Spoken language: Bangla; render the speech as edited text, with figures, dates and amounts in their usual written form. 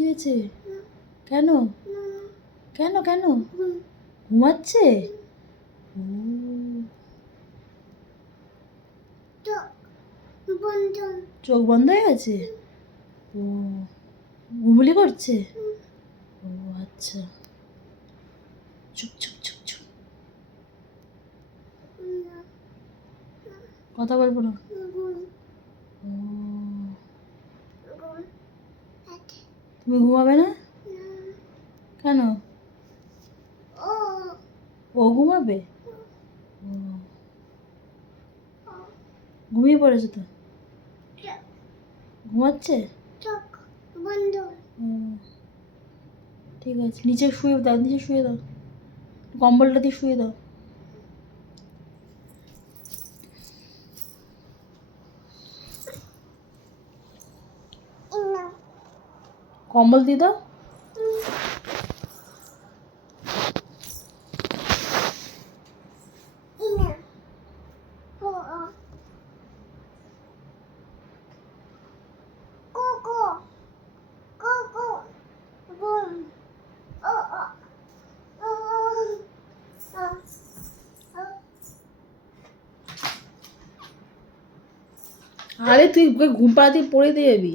কি হয়েছে? কেন কেন কেন ঘুমাচ্ছে? ও, চোখ বন্ধ হয়ে গেছে? ও, ঘুমুলি করছে? ও আচ্ছা, চুপ চুপ চুপ চুপ, কথা বলবো না। ও, তুমি ঘুমাবে না? কেন? ও ঘুমাবে? ও, ঘুমিয়ে পড়েছে তো, ঘুমাচ্ছে? ও, ঠিক আছে, নিচে শুয়ে দাও, নিচে শুয়ে দাও, কম্বলটা দিয়ে শুয়ে দাও। কম্বল দিয়ে দাও। আরে তুই ঘুম পাড়াতে পড়ে দিয়ে যাবি।